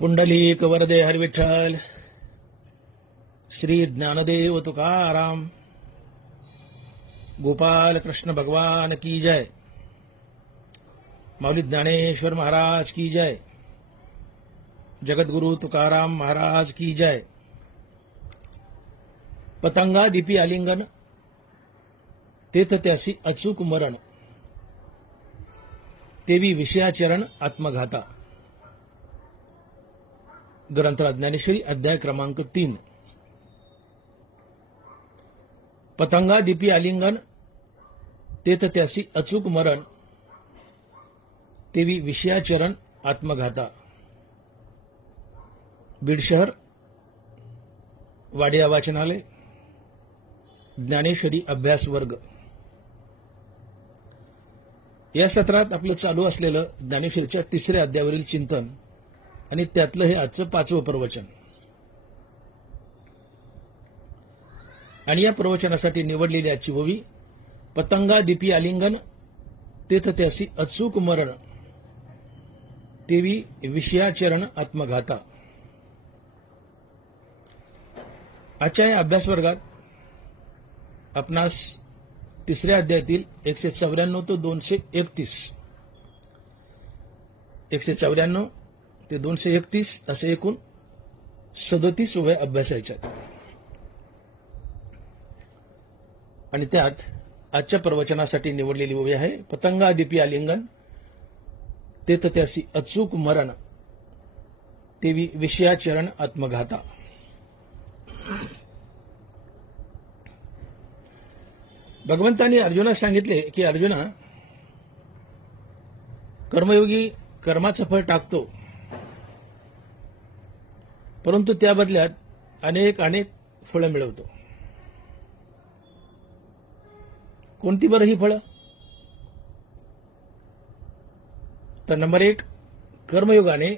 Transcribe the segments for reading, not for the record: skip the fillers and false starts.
पुंडलीक वरदे हरिविठ्ठल. श्री ज्ञानदेव तुकाराम. गोपाल कृष्ण भगवान की जय. माऊली ज्ञानेश्वर महाराज की जय. जगद्गुरु तुकाराम महाराज की जय. पतंगा दीपी आलिंगन तेथ त्यासी अचूक मरण, तेवी विषयाचरण आत्मघाता. ग्रंथराज ज्ञानेश्वरी अध्याय क्रमांक 3. पतंगा दीपी आलिंगन तेथ त्यासी अचूक मरण, तेवी विषयाचरण आत्मघाता. बीड शहर वाडिया वाचनालय ज्ञानेश्वरी अभ्यास वर्ग या सत्रात आपलं चालू असलेलं ज्ञानेश्वरीच्या 3ऱ्या अध्यायावरील चिंतन आणि त्यातलं हे आजचं 5वं प्रवचन. आणि या प्रवचनासाठी निवडलेली आजची ओवी, पतंगा दीपी आलिंगन तेथ त्यासी अचूक मरण, तेवी विषयाचरण आत्मघाता. आजच्या या अभ्यास वर्गात आपणास 3ऱ्या अध्यायातील 194 ते 231 194 ते 231 असे एकूण 37 ओव्या अभ्यासायच्यात. आणि त्यात आजच्या प्रवचनासाठी निवडलेली ओवी आहे, पतंगा दीपी आलिंगन तेथ त्यासी अचूक मरण, तेवी विषयाचरण आत्मघाता. भगवंतांनी अर्जुनास सांगितले की अर्जुना, कर्मयोगी कर्माचं फळ टाकतो, परंतु त्या बदल्यात अनेक फळं मिळवतो. कोणती बरं ही फळं? तर नंबर 1, कर्मयोगाने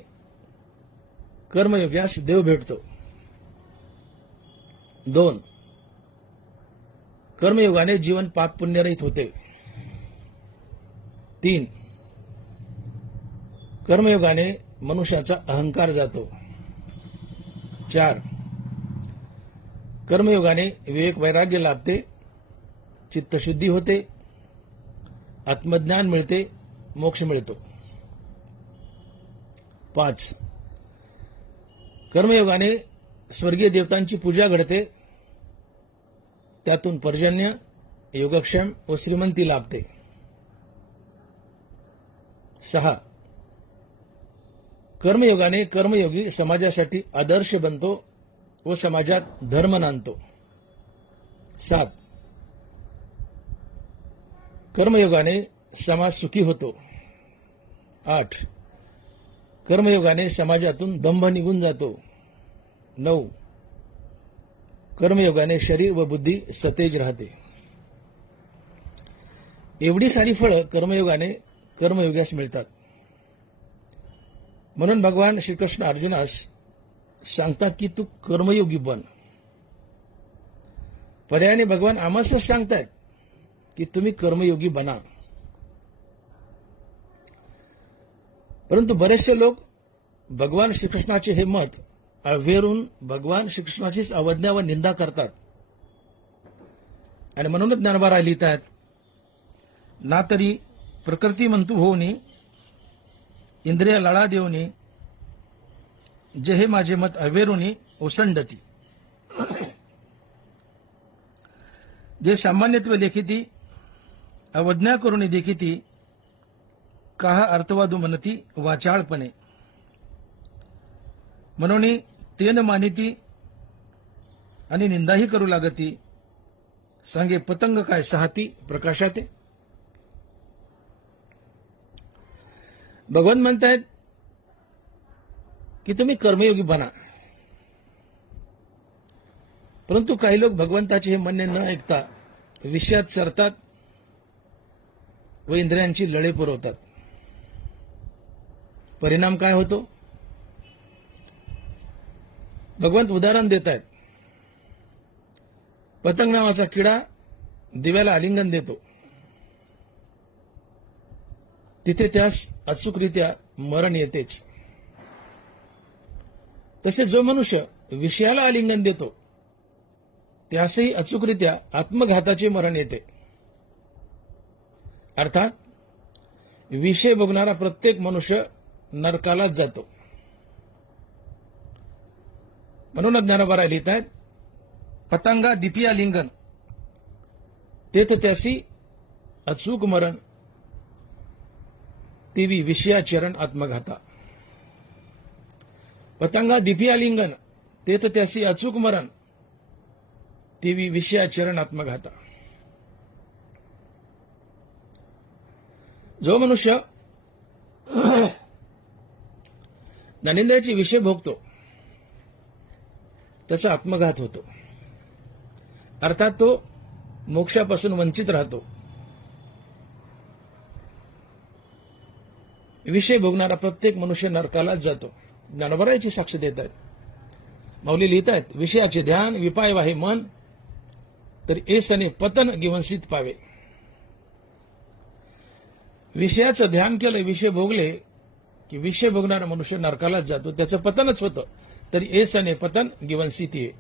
कर्मयोग्यास देव भेटतो. 2, कर्मयोगाने जीवन पाप पुण्यरहित होते. 3, कर्मयोगाने मनुष्याचा अहंकार जातो. 4, कर्मयोगाने विवेक वैराग्य लाभते, चित्तशुद्धी होते, आत्मज्ञान मिळते, मोक्ष मिळतो. 5, कर्मयोगाने स्वर्गीय देवतांची पूजा घडते, त्यातून पर्जन्य, योगक्षेम व श्रीमंती लाभते. 6, कर्मयोगाने कर्मयोगी समाजासाठी आदर्श बनतो व समाजात धर्म नांदतो. 7, कर्मयोगाने समाज सुखी होतो. 8, कर्मयोगाने समाजातून दंभ निघून जातो. 9, कर्मयोगाने शरीर व बुद्धी सतेज राहते. एवढी सारी फळं कर्मयोगाने कर्मयोग्यास मिळतात. म्हणून भगवान श्रीकृष्ण अर्जुनास सांगतात की तू कर्मयोगी बन. पर्यायाने भगवान आम्हासच सांगतायत की तुम्ही कर्मयोगी बना. परंतु बरेचसे लोक भगवान श्रीकृष्णाचे हे मत अवेरून भगवान श्रीकृष्णाचीच अवज्ञा व निंदा करतात. आणि म्हणूनच ज्ञानोबा लिहितात, ना तरी प्रकृती मंतू होऊनी, इंद्रिया लळा देऊनी, जे हे माझे मत अवेरुनी ओसंडती. जे सामान्यत्व लेखिती, अवज्ञा करून देखिती, काह अर्थवादू म्हणती वाचाळपणे. म्हणून तेन मानिती आणि निंदाही करू लागती, सांगे पतंग काय सहाती प्रकाशाते. भगवान म्हणतायत की तुम्ही कर्मयोगी बना. परंतु काही लोक भगवंताचे हे म्हणणे न ऐकता विषयात सरतात व इंद्रियांची लळे पुरवतात. परिणाम काय होतो? भगवंत उदाहरण देत आहेत. पतंग नावाचा किडा दिव्याला आलिंगन देतो, तिथे त्यास अचूकरित्या मरण येतेच. तसे जो मनुष्य विषयाला आलिंगन देतो त्यासही अचूकरित्या आत्मघाताचे मरण येते. अर्थात विषय बघणारा प्रत्येक मनुष्य नरकालाच जातो. म्हणून ज्ञानोबा लिहित आहेत, पतंगा दिपी आलिंगन तेथ त्यासी अचूक मरण, तेवी विषयाचरण आत्मघाता. पतंगा दिपी आलिंगन तेथ त्यासी अचूक मरण, तेवी विषयाचरण आत्मघाता. जो मनुष्य ज्ञानेंद्रियाचे विषय भोगतो त्याचा आत्मघात होतो. अर्थात तो मोक्षापासून वंचित राहतो. विषय भोगणारा प्रत्येक मनुष्य नरकालाच जातो. ज्ञानोबा याची साक्ष देत आहेत. माऊली लिहित आहेत, विषयाचे ध्यान विपाय वाहे मन, तर एसने पतन गिवंसित पावे. विषयाचं ध्यान केलं, विषय भोगले की विषय भोगणारा मनुष्य नरकालाच जातो. त्याचं पतनच होतं, तरी एसने पतन गिवंसित ये.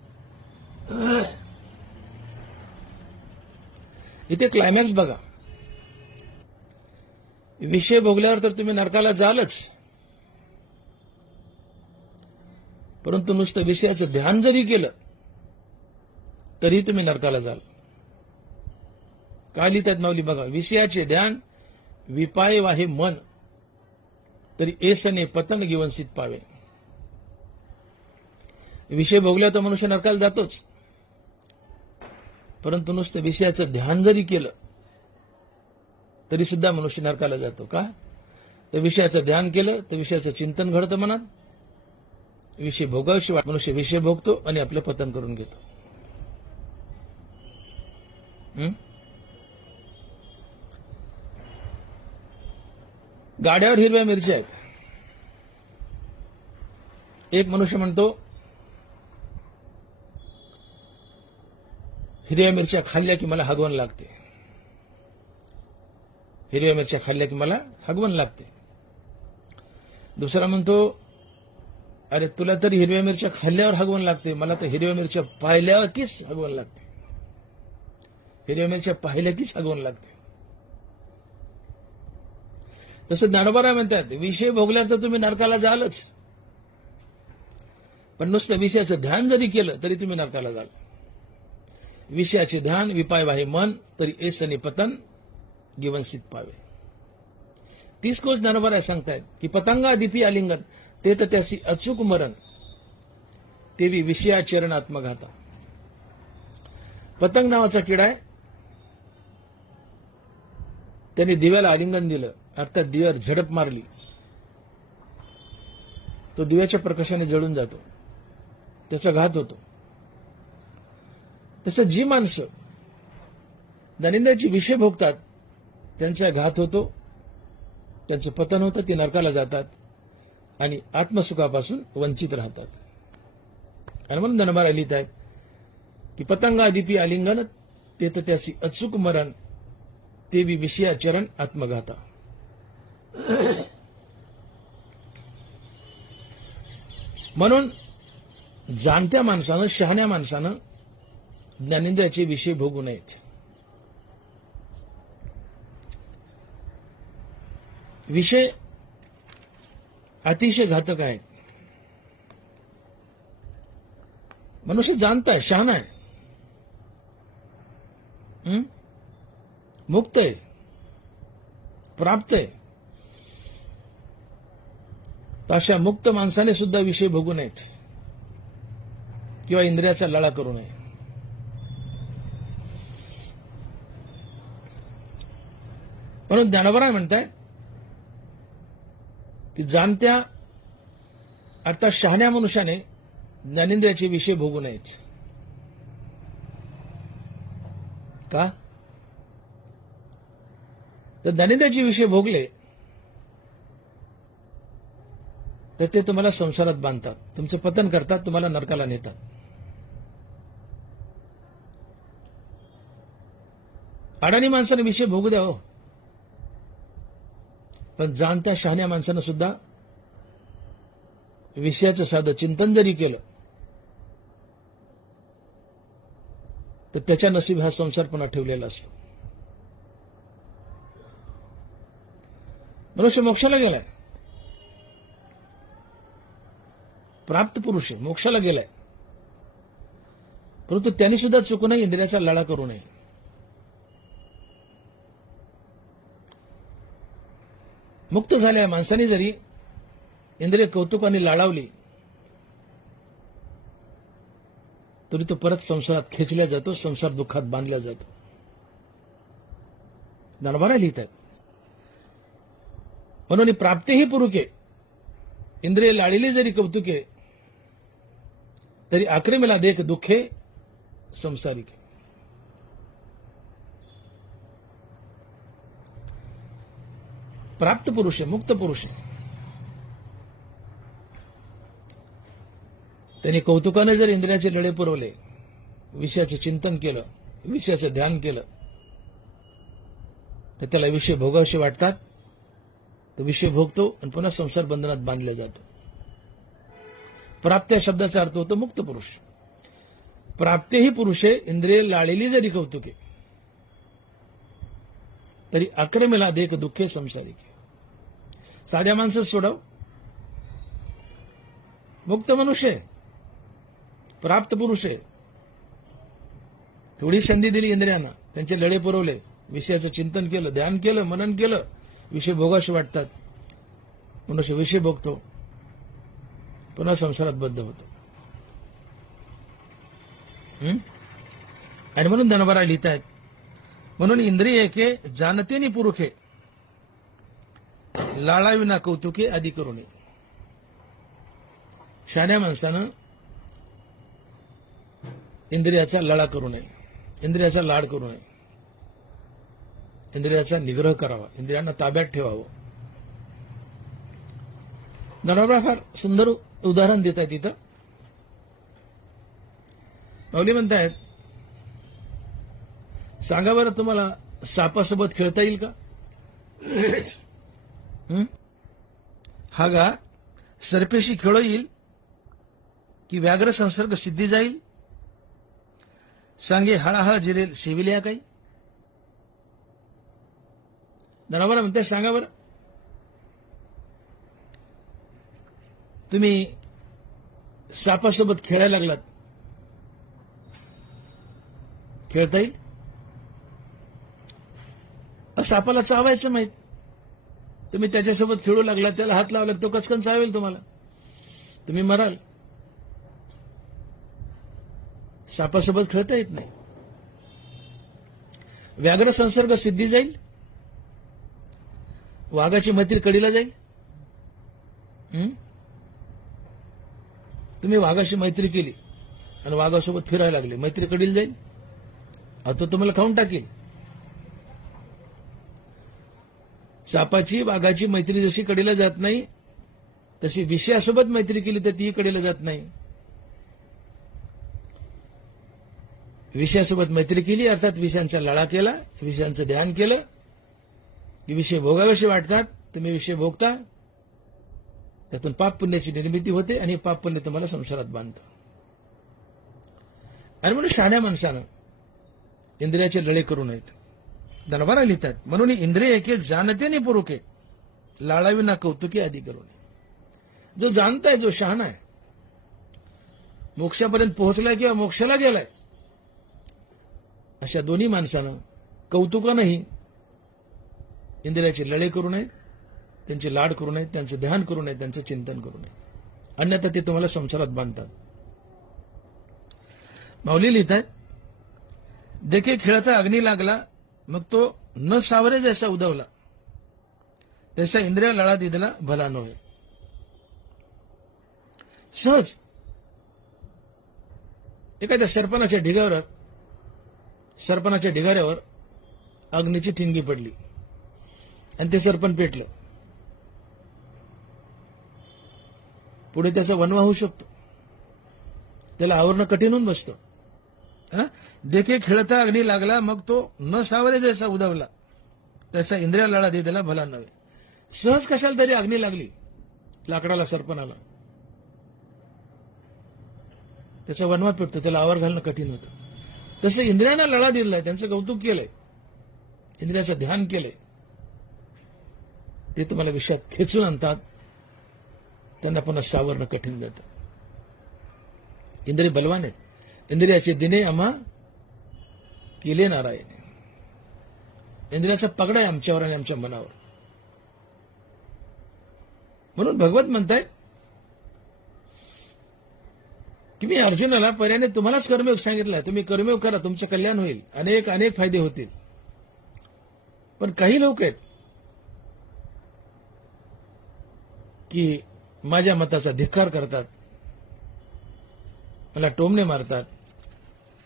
इथे क्लायमॅक्स बघा. विषय भोगल्यावर तर तुम्ही नरकाला जालच, परंतु नुसतं विषयाचं ध्यान जरी केलं तरी तुम्ही नरकाला जाल. काय लिहितात माऊली बघा, विषयाचे ध्यान विपाय वाहे मन, तरी एसने पतन गिवंसित पावे. विषय भोगल्या तर मनुष्य नरकाला जातोच, परंतु नुसतं विषयाचं ध्यान जरी केलं तरी सुद्धा मनुष्य नरकाला जातो. का? तर विषयाचं ध्यान केलं तर विषयाचं चिंतन घडतं मनात, विषय भोगाविषयी मनुष्य विषय भोगतो आणि आपलं पतन करून घेतो. गाड्यावर हिरव्या मिरच्या आहेत. एक मनुष्य म्हणतो हिरव्या मिरच्या खाल्ल्या की मला हगवण लागते. हिरव्या मिरच्या खाल्ल्या की मला हगवण लागते. दुसरा म्हणतो अरे तुला तरी हिरव्या मिरच्या खाल्ल्यावर हगवण लागते, मला तर हिरव्या मिरच्या पाहिल्यावर कीच हगवण लागते. हिरव्या मिरच्या पाहिल्या कीच हगवण लागते. तसं ज्ञानोबा म्हणतात, विषय भोगल्या तर तुम्ही नरकाला जालच, पण नुसतं विषयाचं ध्यान जरी केलं तरी तुम्ही नरकाला जाल. विषयाचे ध्यान विपाय वाहे मन, तरी एसने पतन गिवंसित पावे. तीच कोच ज्ञानोबा सांगतायत की पतंगा दिपी आलिंगन ते तर त्यासी अचूक मरण, तेवी विषयाचरण आत्मघाता. पतंग नावाचा किडा आहे, त्याने दिव्याला आलिंगन दिलं, अर्थात दिव्यावर झडप मारली, तो दिव्याच्या प्रकाशाने जळून जातो, त्याचा घात होतो. तसं जी माणसं ज्ञानेंद्रियाचे विषय भोगतात त्यांचा घात होतो, त्यांचं पतन होतं, ते नरकाला जातात आणि आत्मसुखापासून वंचित राहतात. आणि म्हणून ज्ञानोबा लिहित आहेत की पतंगा दिपी आलिंगन ते तर त्यासी अचूक मरण, तेवी विषयाचरण आत्मघाता. म्हणून जाणत्या माणसानं, शहाण्या माणसानं ज्ञानेंद्रियाचे विषय भोगू नयेत. विषय अतिशय घातक आहेत. मनुष्य जाणता शहाणा आहे, मुक्त आहे, प्राप्त आहे. अशा मुक्त माणसाने सुद्धा विषय भोगू नयेत किंवा इंद्रियाचा लळा करू नये. म्हणून ज्ञानोबा म्हणताय की जाणत्या अर्थात शहाण्या मनुष्याने ज्ञानेंद्रियाचे विषय भोगू नयेत. का? तर ज्ञानेंद्रियाचे विषय भोगले तर ते तुम्हाला संसारात बांधतात, तुमचं पतन करतात, तुम्हाला नरकाला नेतात. अडाणी माणसाने विषय भोगू द्या हो, पण जाणत्या शहाण्या माणसानं सुद्धा विषयाचं साधं चिंतन जरी केलं तर त्याच्या नशीब हा संसारपणा ठेवलेला असतो. मनुष्य मोक्षाला गेलाय, प्राप्त पुरुष आहे, मोक्षाला गेलाय, परंतु त्यांनी सुद्धा चुकू नये, इंद्रियाचा लळा करू नये. मुक्त झाल्या माणसाने जरी इंद्रिय कौतुकाने लाडावली तरी तो परत संसारात खेचला जातो, संसार दुःखात बांधला जातो. ज्ञानोबा लिहितात, म्हणून प्राप्तेही पुरुके, इंद्रिय लाळिली जरी कौतुके, तरी आक्रमेला देख दुःखे संसारिके. प्राप्त पुरुष आहे, मुक्त पुरुष आहे, त्यांनी कौतुकाने जर इंद्रियाचे लढे पुरवले, विषयाचे चिंतन केलं, विषयाचं ध्यान केलं, तर त्याला विषय भोगावशे वाटतात, तो विषय भोगतो आणि पुन्हा संसार बंधनात बांधला जातो. प्राप्त या शब्दाचा अर्थ होतो मुक्त पुरुष. प्राप्तेही पुरुषे, इंद्रिय लाळलेली जरी कौतुके, तरी अक्रमेला देख दुःखे संसारिके. साध्या माणसं सोडव, मुक्त मनुष्य आहे, प्राप्त पुरुष आहे, थोडी संधी दिली इंद्रियांना, त्यांचे लढे पुरवले, विषयाचं चिंतन केलं, ध्यान केलं, मनन केलं, विषय भोगाशे वाटतात, मनुष्य विषय भोगतो, पुन्हा संसारात बद्ध होतो. आणि म्हणून ज्ञानोबा लिहितायत, म्हणून इंद्रिय एके जाणतेनी पुरुखे, लाळाविना कौतुके आदी करू नये. शहाण्या माणसानं इंद्रियाचा लळा करू नये, इंद्रियाचा लाड करू नये, इंद्रियाचा निग्रह करावा, इंद्रियांना ताब्यात ठेवावं. ज्ञानोबा फार सुंदर उदाहरण देत आहेत तिथं. माऊली म्हणतायत, सांगा बरं तुम्हाला सापासोबत खेळता येईल का? हा गा सर्पेशी खेळ येईल की व्याघ्र संसर्ग सिद्धी जाईल? सांगे हळाहळ जिरेल शिविल्या काही? ज्ञानोबा म्हणते, सांगा बरं, तुम्ही सापासोबत खेळायला लागलात, खेळता येईल? सापाला चावायचं माहित, तुम्ही त्याच्यासोबत खेळू लागला, त्याला हात लावला, तो कचकन चावेल तुम्हाला, तुम्ही मराल. सापासोबत खेळता येत नाही. व्याघ्र संसर्ग सिद्धी जाईल, वाघाची मैत्री कडीला जाईल. तुम्ही वाघाशी मैत्री केली आणि वाघासोबत फिरायला लागले, मैत्री कडीला जाईल, आता तुम्हाला खाऊन टाकेल. सापाची वाघाची मैत्री जशी कडेला जात नाही, तशी विषयासोबत मैत्री केली तर ती कडेला जात नाही. विषयासोबत मैत्री केली अर्थात विषयांचा लळा केला, विषयांचं ध्यान केलं की विषय भोगावेसे वाटतात, तुम्ही विषय भोगता, त्यातून पाप पुण्याची निर्मिती होते आणि पाप पुण्य तुम्हाला संसारात बांधतं. आणि म्हणून शहाण्या माणसानं इंद्रियाचे लळे करू नयेत. ज्ञानोबा लिहितात, म्हणून इंद्रिय एके जाणतेने पुरुके, लाळाविना कौतुके आदी करू नये. जो जाणताय, जो शहाणा आहे, मोक्षापर्यंत पोहोचलाय किंवा मोक्षाला गेलाय, अशा दोन्ही माणसानं कौतुकानंही इंद्रियाचे लळे करू नयेत, त्यांचे लाड करू नयेत, त्यांचं ध्यान करू नये, त्यांचं चिंतन करू नये, अन्यथा ते तुम्हाला संसारात बांधतात. माऊली लिहितात, देखे खेळता अग्नी लागला, मग तो न सावरे जैसा उदवला, तैसा इंद्रिया लळा दिदला भला नव्हे. सहज एखाद्या सरपणाच्या ढिगाऱ्यावर अग्नीची ठिणगी पडली आणि ते सरपण पेटलं, पुढे त्याचा वनवा होऊ शकतो, त्याला आवरणं कठीण होऊन बसतं. देखे खेळता अग्नी लागला, मग तो न सावरे जैसा उदावला, तसा इंद्रिया लळा दे दिला भला नव्हे. सहज कशाला तरी अग्नी लागली लाकडाला, सरपणाला, त्याचा वनवाद पेटतो, त्याला आवर घालणं कठीण होतं. तसं इंद्रियांना लळा दिलाय, त्यांचं कौतुक केलंय, इंद्रियाचं ध्यान केलंय, ते तुम्हाला विषयात खेचून आणतात, त्यांना पुन्हा सावरणं कठीण जातं. इंद्रिय बलवान आहेत. इंद्रियाचे दिने आम्हा केले नारायण. इंद्रियाचा पगडा आहे आमच्यावर आणि आमच्या मनावर. म्हणून भगवत म्हणतायत की मी अर्जुनाला पर्याने तुम्हालाच कर्मयोग सांगितला, तुम्ही कर्मयोग करा, तुमचं कल्याण होईल, अनेक अनेक फायदे होतील. पण काही लोक आहेत की माझ्या मताचा धिक्कार करतात, मला टोमणे मारतात,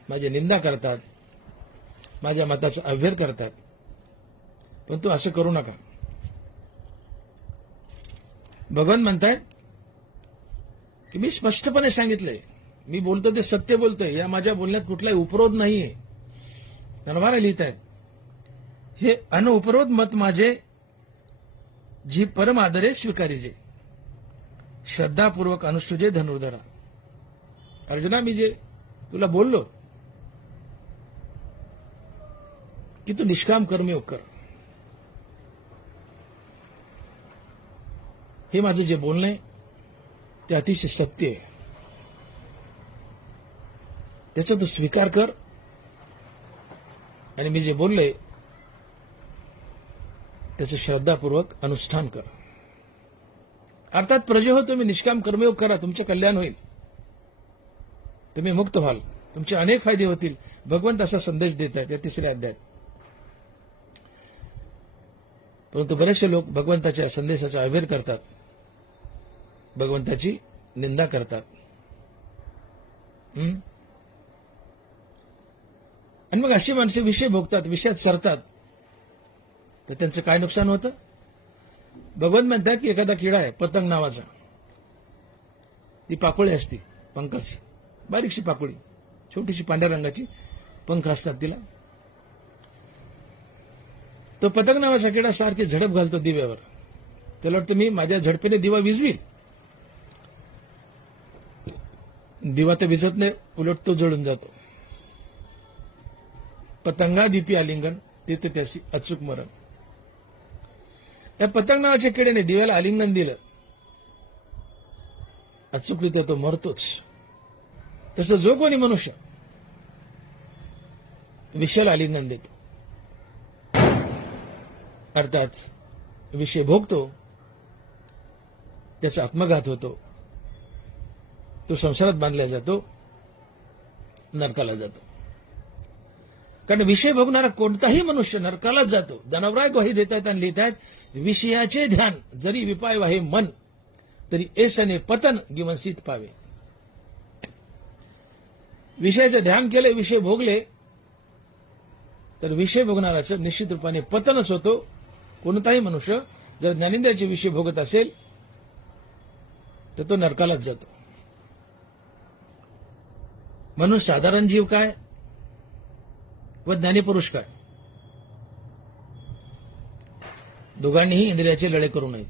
माझी निंदा करतात, माझ्या मताचा अव्यर करतात. पण तू असं करू नका. भगवान म्हणतायत की मी स्पष्टपणे सांगितलंय, मी बोलतो ते सत्य बोलतोय, या माझ्या बोलण्यात कुठलाही उपरोध नाहीये. नरवारा लिहित आहेत, हे अनुपरोध मत माझे जी परम आदरे स्वीकारीजे, श्रद्धापूर्वक अनुष्ठुजे धनुर्धरा. अर्जुना, मी जे तुला बोललो की तू निष्काम कर्मयोग कर, हे माझे जे बोलणे ते अतिशय सत्य आहे, त्याचा तू स्वीकार कर आणि मी जे बोलले त्याचं श्रद्धापूर्वक अनुष्ठान कर. अर्थात प्रजे हो, तुम्ही निष्काम कर्मयोग करा, तुमचे कल्याण होईल, तुम्ही मुक्त व्हाल, तुमचे अनेक फायदे होतील. भगवंत असा संदेश देत आहेत या 3ऱ्या अध्यायात. परंतु बरेचसे लोक भगवंताच्या संदेशाचा अव्यर करतात, भगवंताची निंदा करतात. आणि मग अशी माणसे विषय भोगतात, विषयात सरतात, तर त्यांचं काय नुकसान होतं? भगवंत म्हणतात की एखादा किडा आहे पतंग नावाचा, ती पाकोळी असती पंखाची, बारीकशी पाकोळी, छोटीशी पांढऱ्या रंगाची पंख असतात तिला. तो पतंग नावाचा किडा सारखी झडप घालतो दिव्यावर. त्याला वाटतं मी माझ्या झडपेने दिवा विझवील. दिवा तर विझत नाही, उलट तो जळून जातो. पतंगा दीपी आलिंगन, तिथे त्याची अचूक मरण. या पतंग नावाच्या किड्याने दिव्याला आलिंगन दिलं, अचूकरित्या तो मरतोच. तसं जो कोणी मनुष्य विषयाला आलिंगन देतो, अर्थात विषय भोगतो, त्याचा आत्मघात होतो, तो संसारात बांधला जातो, नरकाला जातो. कारण विषय भोगणारा कोणताही मनुष्य नरकालाच जातो. दानवराय ग्वाही देतात आणि लिहितात, विषयाचे ध्यान जरी विपाय वाहे मन, तरी ऐसने पतन गिवंसित पावे. विषयाचं ध्यान केले, विषय भोगले, तर विषय भोगणाराचं निश्चित रूपाने पतनच होतो. कोणताही मनुष्य जर ज्ञानेंद्रियाचे विषय भोगत असेल तर तो नरकालाच जातो. म्हणून साधारण जीव काय व ज्ञानीपुरुष काय, दोघांनीही इंद्रियाचे लढे करू नयेत,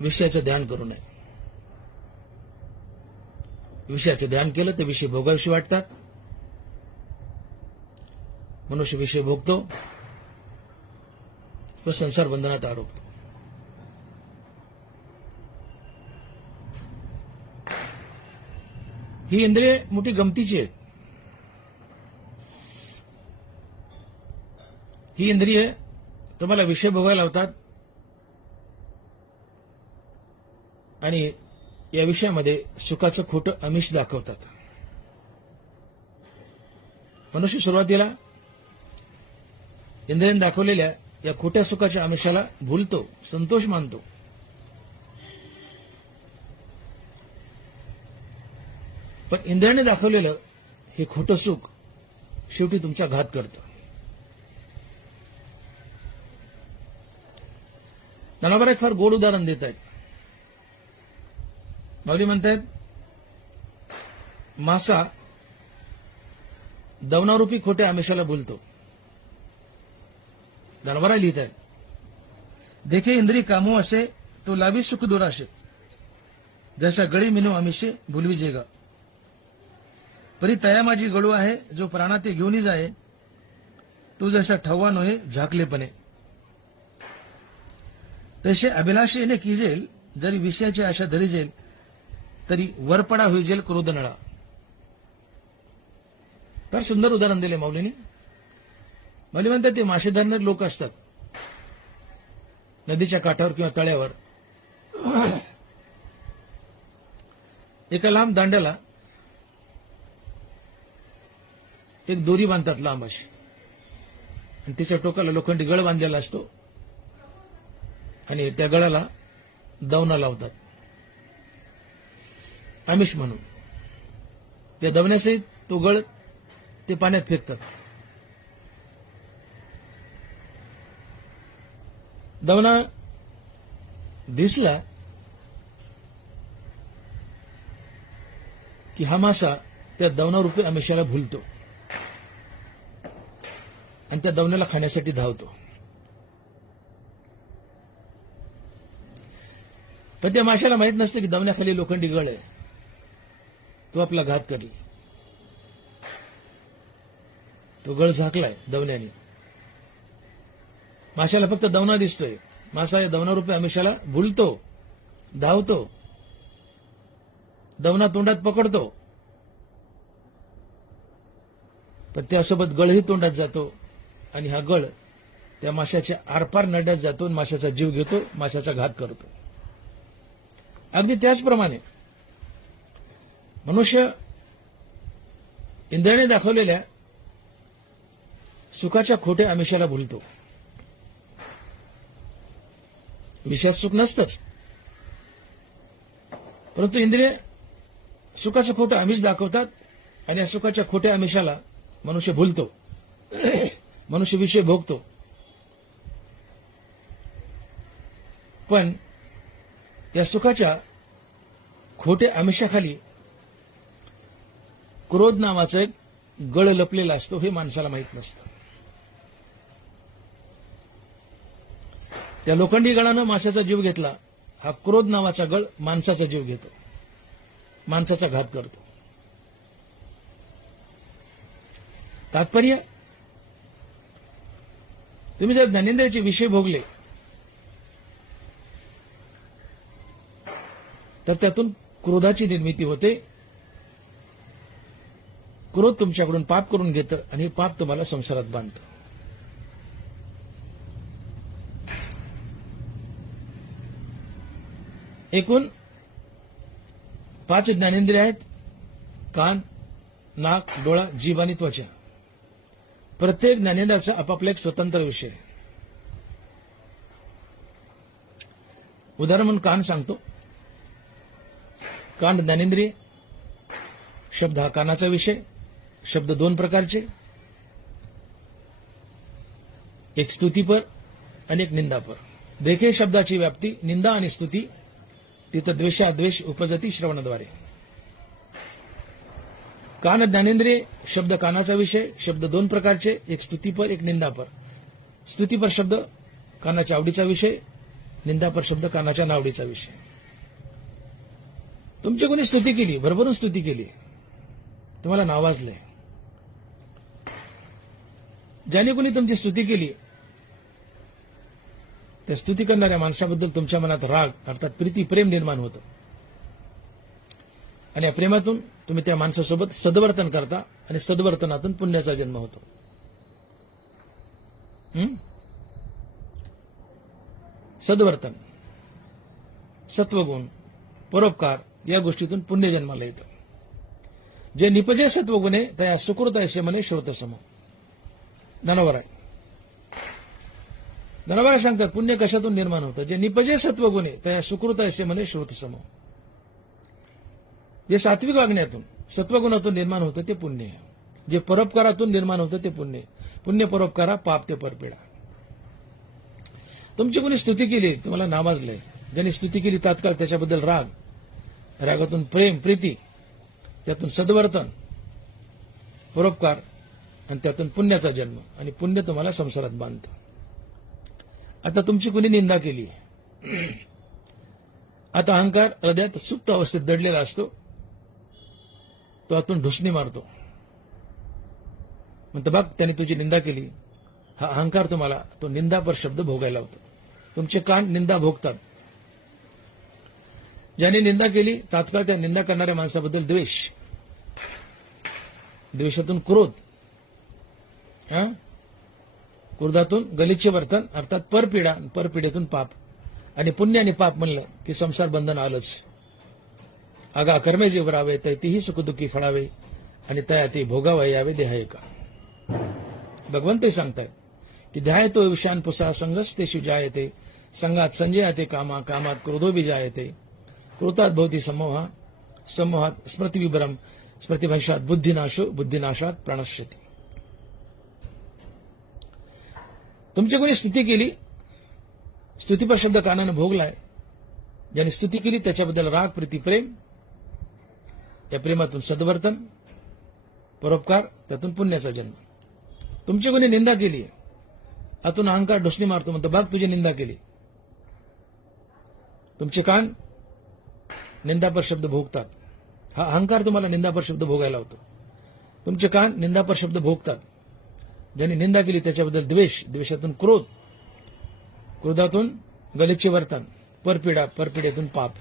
विषयाचं ध्यान करू नये. विषयाचं ध्यान केलं तर विषय भोगाविषयी वाटतात. मनुष्य विषय भोगतो व संसार बंधनात आरोपतो. ही इंद्रिय मोठी गमतीची आहेत. ही इंद्रिय तुम्हाला विषय भोगायला लावतात आणि या विषयामध्ये सुखाचं खोटं आमिष दाखवतात. मनुष्य सुरुवातीला इंद्रियाने दाखवलेल्या या खोट्या सुखाच्या आमिषाला भुलतो, संतोष मानतो. पण इंद्रियाने दाखवलेलं हे खोटं सुख शेवटी तुमचा घात करतं. नानाबाई फार गोड उदाहरण देत आहेत. माऊली म्हणतायत, मासा दवनारूपी खोट्या आमिषाला भुलतो. दरबारा लिहित आहेत, देखे इंद्रिय कामो असे तो लावी सुख दुराशे, जशा गळी मिनो आमिषे भुलवी जेगा, परी तया माझी गळू आहे जो प्राणाते घेऊनी जाये, तू जसा ठव्वा नोहे झाकलेपणे. तसे अभिलाषेने किजेल जरी विषयाची आशा धरिजेल, तरी वरपडा होईजेल क्रोध नळा. फार सुंदर उदाहरण दिले माऊलीने. माऊली म्हणतात ते मासे धरणारे लोक असतात नदीच्या काठावर किंवा तळ्यावर. एका लांब दांड्याला एक दोरी बांधतात लांब अशी, आणि तिच्या टोकाला लोखंडी गळ बांधलेला असतो, आणि त्या गळाला दवना लावतात आमिष म्हणून. त्या दवण्यासहित तो गळ ते पाण्यात फेकतात. दवना दिसला की हा मासा त्या दवनारूपी आमिषाला भुलतो आणि त्या दवण्याला खाण्यासाठी धावतो. पण त्या माशाला माहित नसतं की दवण्याखाली लोखंडी गळ आहे, तो आपला घात करेल. तो गळ झाकलाय दवण्याने. माशाला फक्त दवना दिसतोय. मासा या दवनारूपी आमिषाला भुलतो, धावतो, दवना तोंडात पकडतो, पण त्यासोबत गळही तोंडात जातो, आणि हा गळ त्या माशाच्या आरपार नड्यात जातो, माशाचा जीव घेतो, माशाचा घात करतो. अगदी त्याचप्रमाणे मनुष्य इंद्रियाने दाखवलेल्या सुखाच्या खोट्या आमिषाला भुलतो. विषयात सुख नसतंच, परंतु इंद्रिय सुखाचं खोटं आमिष दाखवतात, आणि या सुखाच्या खोट्या आमिषाला मनुष्य भुलतो, मनुष्य विषय भोगतो. पण या सुखाच्या खोट्या आमिषाखाली क्रोध नावाचा एक गळ लपलेला असतो, हे माणसाला माहित नसतं. त्या लोखंडी गळानं माशाचा जीव घेतला. हा क्रोध नावाचा गळ माणसाचा जीव घेतो, माणसाचा घात करतो. तात्पर्य, तुम्ही जर ज्ञानेंद्रियाचे विषय भोगले तर त्यातून क्रोधाची निर्मिती होते. क्रोध तुमच्याकडून पाप करून घेतं, आणि हे पाप तुम्हाला संसारात बांधतं. एकूण 5 ज्ञानेंद्रिय आहेत: कान, नाक, डोळा, जीभ आणि त्वचा. प्रत्येक ज्ञानेंद्रियाचा आपापला एक स्वतंत्र विषय. उदाहरण म्हणून कान सांगतो. कान ज्ञानेंद्रिय. शब्द हा कानाचा विषय. शब्द 2 प्रकारचे, एक स्तुतीपर आणि एक निंदापर. देखे शब्दाची व्याप्ती निंदा आणि स्तुती, तिथं द्वेषाद्वेष उपजती श्रवणाद्वारे. कान ज्ञानेंद्रिय. शब्द कानाचा विषय. शब्द 2 प्रकारचे, एक स्तुतीपर एक निंदापर. स्तुतीपर शब्द कानाच्या आवडीचा विषय, निंदापर शब्द कानाच्या नावडीचा विषय. तुमची कोणी स्तुती केली, भरभरून स्तुती केली, तुम्हाला नावाजलंय. ज्याने कोणी तुमची स्तुती केली, त्या स्तुती करणाऱ्या माणसाबद्दल तुमच्या मनात राग अर्थात प्रीती, प्रेम निर्माण होतं, आणि या प्रेमातून तुम्ही त्या माणसासोबत सद्वर्तन करता, आणि सद्वर्तनातून पुण्याचा जन्म होतो. सद्वर्तन, सत्वगुण, परोपकार या गोष्टीतून पुण्य जन्माला येतं. जे निपजे सत्वगुणे तया सुकृत ऐसे म्हणे श्रोतसम. धनवर आहे. धनवर सांगतात पुण्य कशातून निर्माण होतं. जे निपजे सत्वगुणे तया सुकृत ऐसे म्हणे श्रोतसम. जे सात्विक वागण्यातून सत्वगुणातून निर्माण होतं ते पुण्य आहे. जे परोपकारातून निर्माण होतं ते पुण्य. पुण्य परोपकारा, पाप ते परपीडा. तुमची कोणी स्तुती केली, तुम्हाला नावाजलंय. ज्यांनी स्तुती केली तात्काळ त्याच्याबद्दल राग, रागातून प्रेम, प्रीती, त्यातून सद्वर्तन, परोपकार, आणि त्यातून पुण्याचा जन्म, आणि पुण्य तुम्हाला संसारात बांधतं. आता तुमची कोणी निंदा केली, आता अहंकार हृदयात सुप्त अवस्थेत दडलेला असतो, तो आतून ढुसणी मारतो, म्हणतो बघ त्याने तुझी निंदा केली. हा अहंकार तुम्हाला तो निंदापर शब्द भोगायला होतो. तुमचे कान निंदा भोगतात. ज्याने निंदा केली तात्काळ त्या निंदा करणाऱ्या माणसाबद्दल द्वेष, द्वेषातून क्रोध, क्रोधातून गलिच्छ वर्तन अर्थात परपीडा, परपीडेतून पाप, आणि पुण्य आणि पाप म्हणलं की संसार बंधन आलंच. आगा कर्मे जे वरावे तैतीही सुखदुःखी फळावे आणि तया ते भोगावया यावे देहाय का. भगवंतही सांगतात की ध्यायतो विषयान पुसा संगस्तेषु जायते संगात संजयाते कामा कामात क्रोधो जायते क्रोधात भवती समोहा समोहात स्मृतिविभ्रम स्मृतिभंशात बुद्धिनाशो बुद्धिनाशात प्राणश्यती. तुमची कोणी स्तुती केली, स्तुतीपर शब्द कानानं भोगलाय, ज्याने स्तुती केली त्याच्याबद्दल राग प्रीती प्रेम, या प्रेमातून सद्वर्तन परोपकार, त्यातून पुण्याचा जन्म. तुमची कोणी निंदा केली, आतून अहंकार ढुसणी मारतो, म्हणतो बघ तुझी निंदा केली. तुमचे कान निंदापर शब्द भोगतात. हा अहंकार तुम्हाला निंदापर शब्द भोगायला होतो. तुमचे कान निंदापर शब्द भोगतात. ज्यांनी निंदा केली त्याच्याबद्दल द्वेष, द्वेषातून क्रोध, क्रोधातून गलिच्छ वर्तन, परपीडा, परपीडेतून पाप,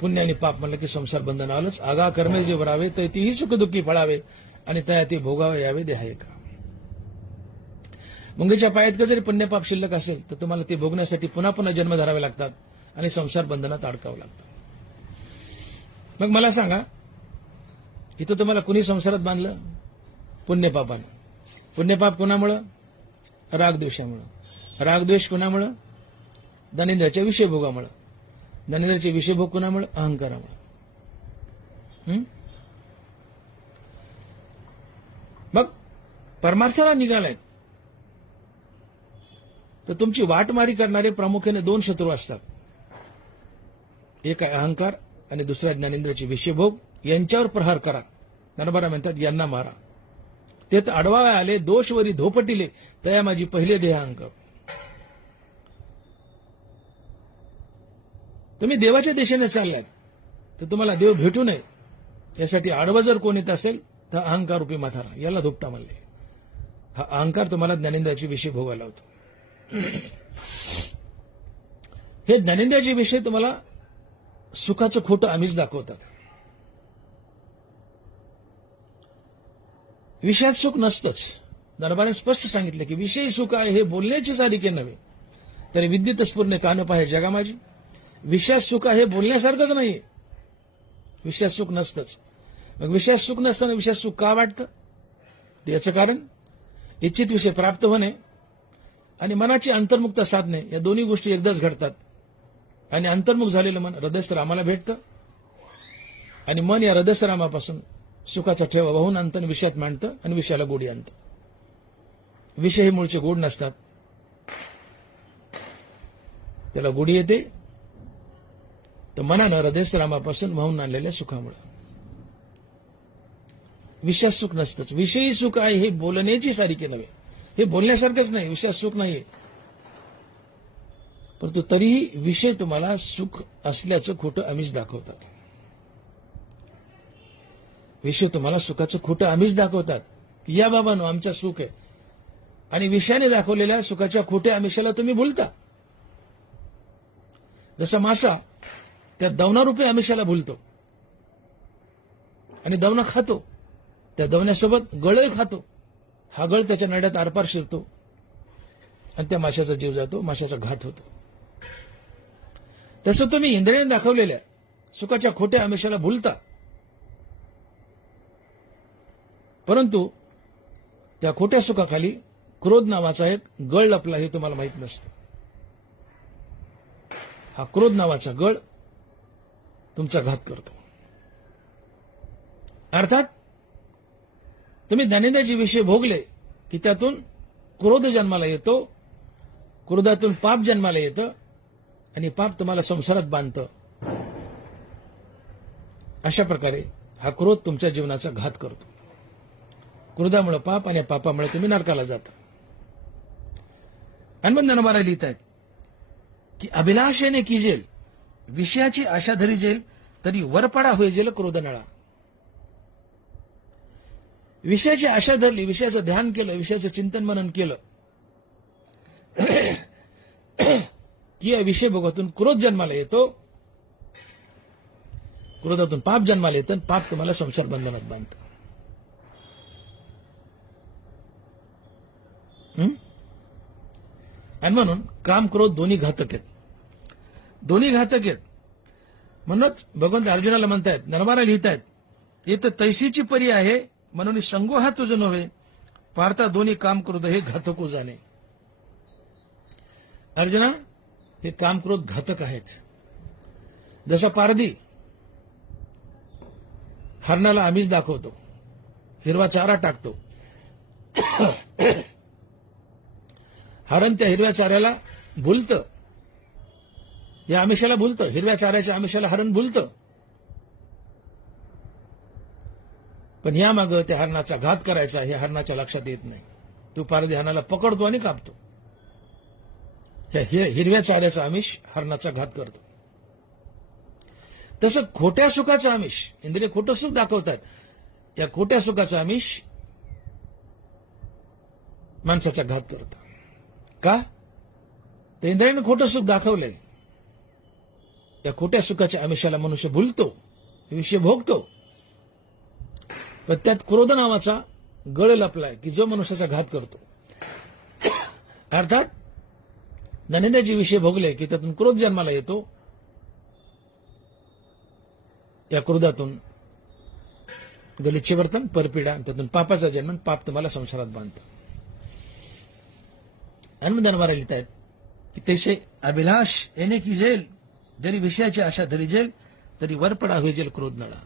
पुण्य आणि पाप म्हणलं की संसार बंधन आलंच. आगा कर्मे जे वरावे तैतीही सुखदुःखी फळावे आणि तया ते भोगावे यावे देहाय का. मुंगीच्या पायात जरी पुण्य पाप शिल्लक असेल तर तुम्हाला ते भोगण्यासाठी पुन्हा पुन्हा जन्म धरावे लागतात आणि संसार बंधनात अडकावं लागतं. मग मला सांगा, इथं तुम्हाला कुणी संसारात बांधलं? पुण्यपापानं. पुण्यपाप कुणामुळं? रागद्वेषामुळं. रागद्वेष कुणामुळं? ज्ञानेंद्रियाच्या विषयभोगामुळं. ज्ञानेंद्रियाचे विषयभोग कुणामुळं? अहंकारामुळं. मग परमार्थाला निघालाय तर तुमची वाटमारी करणारे प्रामुख्याने दोन शत्रू असतात. एक आहे अहंकार आणि दुसरा ज्ञानेंद्रियाचे विषयभोग. यांच्यावर प्रहार करा. ज्ञानोबा म्हणतात यांना मारा. ते आडवावे आले दोषवरी धोपटिले तया माझी पहिले देह अंक. तुम्ही देवाच्या दिशेने चाललात तर तुम्हाला देव भेटू नये यासाठी आडवं जर कोण येत असेल तर अहंकार रूपी माथारा, याला धोपटा म्हणले. हा अहंकार तुम्हाला ज्ञानेंद्रियाचे विषय भोगायला होतो. हे ज्ञानेंद्रियाचे विषय तुम्हाला सुखाचं खोटं आम्हीच दाखवतात. विषयात सुख नसतंच. दरबाराने स्पष्ट सांगितलं की विषयी सुख आहे हे बोलण्याची सारिके नव्हे, तरी विद्युत स्फुरणे कान पाहे जगा माझी. विषयात सुख आहे हे बोलण्यासारखंच नाहीये. विषयात सुख नसतंच. मग विषयात सुख नसताना विषयात सुख का वाटतं? याचं कारण इच्छित विषय प्राप्त होणे आणि मनाची अंतर्मुखता साधणे, या दोन्ही गोष्टी एकदाच घडतात. आणि अंतर्मुख झालेलं मन हृदयस्थ रामाला भेटतं आणि मन या हृदयस्थ रामापासून सुखाचा ठेवा वाहून आणतं आणि विषयात मांडतं आणि विषयाला गोडी आणतं. विषय हे मूळचे गोड नसतात, त्याला गोडी येते तर मनानं हृदयस्थ रामापासून वाहून आणलेल्या सुखामुळे. विषयात सुख नसतंच. विषयी सुख आहे हे बोलण्याची सारिके नव्हे, हे बोलण्यासारखंच नाही. विषयात सुख नाहीये, परंतु तरीही विषय तुम्हाला सुख असल्याचं खोटं आमिष दाखवतात. विषय तुम्हाला सुखाचं खोटं आमिष दाखवतात की या बाबांनो आमचं सुख आहे, आणि विषयाने दाखवलेल्या सुखाच्या खोट्या आमिषाला तुम्ही भुलता. जसा मासा त्या दवनारूपी आमिषाला भुलतो आणि दवना खातो, त्या दवण्यासोबत गळही खातो. हा गळ त्याच्या नड्यात आरपार शिरतो आणि त्या माशाचा जीव जातो, माशाचा घात होतो. तसं तुम्ही इंद्रियाने दाखवलेल्या सुखाच्या खोट्या आमिषाला भुलता, परंतु त्या खोट्या सुखाखाली क्रोध नावाचा एक गळ लपला हे तुम्हाला माहित नसतं. हा क्रोध नावाचा गळ तुमचा घात करतो. अर्थात तुम्ही ज्ञानेंद्रियाचे विषय भोगले की त्यातून क्रोध जन्माला येतो, क्रोधातून पाप जन्माला येतं आणि पाप तुम्हाला संसारात बांधतं. अशा प्रकारे हा क्रोध तुमच्या जीवनाचा घात करतो. क्रोधामुळे पाप आणि पापामुळे तुम्ही नरकाला जाता. हनुमान ज्ञानोबा लिहित आहेत की अभिलाषेने कीजेल विषयाची आशा धरी जेल तरी वरपडा होय जेल क्रोधनळा. विषयाची आशा धरली, विषयाचं ध्यान केलं, विषयाचं चिंतन मनन केलं की या विषय भोगातून क्रोध जन्माला येतो, क्रोधातून पाप जन्माला येतं, पाप तुम्हाला संसार बंधनात बांधतं. आणि म्हणून काम क्रोध दोन्ही घातक आहेत, दोन्ही घातक आहेत. म्हणूनच भगवंत अर्जुनाला म्हणतायत, नरमारा लिहितायत, येत तैसीची परी आहे म्हणून संगो हा तुझ नव्हे, पार्था दोन्ही काम क्रोध हे घातको जाणे. अर्जुना, हे काम क्रोध घातक आहेत. जसा पारधी हरणाला आमिष दाखवतो, हिरवा चारा टाकतो, हरण त्या हिरव्या चाऱ्याला भुलतं, या आमिषाला भुलतं, हिरव्या चाऱ्याच्या आमिषाला हरण भुलतं. पण यामागं त्या हरणाचा घात करायचा हे हरणाच्या लक्षात येत नाही. तो पारधी हरणाला पकडतो आणि कापतो. हिरव्या चाऱ्याचा आमिष हरणाचा घात करतो. तसं खोट्या सुखाचं आमिष, इंद्रिय खोटं सुख दाखवतात, या खोट्या सुखाचं आमिष माणसाचा घात करतं. का? तर इंद्रियाने खोटं सुख दाखवलंय. या खोट्या सुखाच्या आमिषाला मनुष्य भुलतो, विषय भोगतो. पण त्यात क्रोध नावाचा गळ लपलाय की जो मनुष्याचा घात करतो. अर्थात ननिंद्याचे विषय भोगले की त्यातून क्रोध जन्माला येतो. या क्रोधातून गलिच्छ वर्तन, परपीडा, त्यातून पापाचा जन्म, पाप तुम्हाला संसारात बांधतं. अन्नदानवारा लिहित आहेत की तैसे अभिलाष येणे की जेल, जरी विषयाची आशा धरी जेल तरी वरपडा होई जेल क्रोध नळा.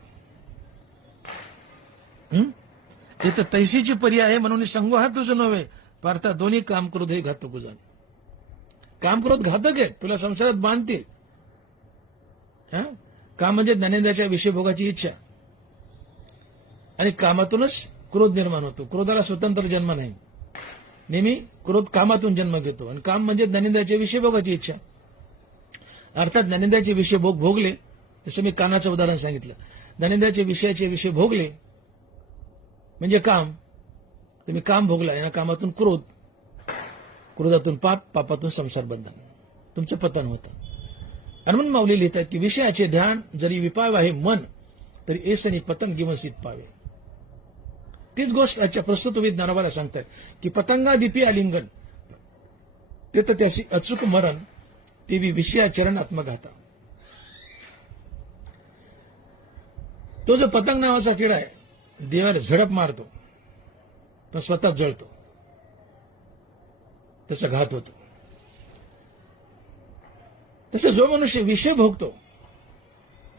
इथं तैसीची पर्याय आहे म्हणून संगो हा तुझं नव्हे, पार्था दोन्ही काम क्रोध हे घातक जाण. काम क्रोध घातक आहे, तुला संसारात बांधतील. काम म्हणजे ज्ञानेंद्रियाच्या विषय भोगाची इच्छा, आणि कामातूनच क्रोध निर्माण होतो. क्रोधाला स्वतंत्र जन्म नाही, नेहमी क्रोध कामातून जन्म घेतो. आणि काम म्हणजे ज्ञानेंद्रियाच्या विषय भोगाची इच्छा. अर्थात ज्ञानेंद्रियाचे विषय भोगले, जसं मी कानाचं उदाहरण सांगितलं, ज्ञानेंद्रियाचे विषयाचे विषय भोगले म्हणजे काम. तुम्ही काम भोगलाय ना, कामातून क्रोध, क्रोधातून पाप, पापातून संसार बंधन, तुमचं पतन होतं. आणि म्हणून माऊली लिहितात की विषयाचे ध्यान जरी विपाव आहे मन, तरी एसनी पतंग गिमसित पावे. तीच गोष्ट आजच्या प्रस्तुत ज्ञानोबाला सांगतात की पतंगादिपी आलिंगन, ते तर त्याची अचूक मरण, तेवी विषयाचरण आत्मघाता. तो जो पतंग नावाचा किडा आहे, देवाला झडप मारतो पण स्वतः जळतो, त्याचा घात होतो. तसं जो मनुष्य विषय भोगतो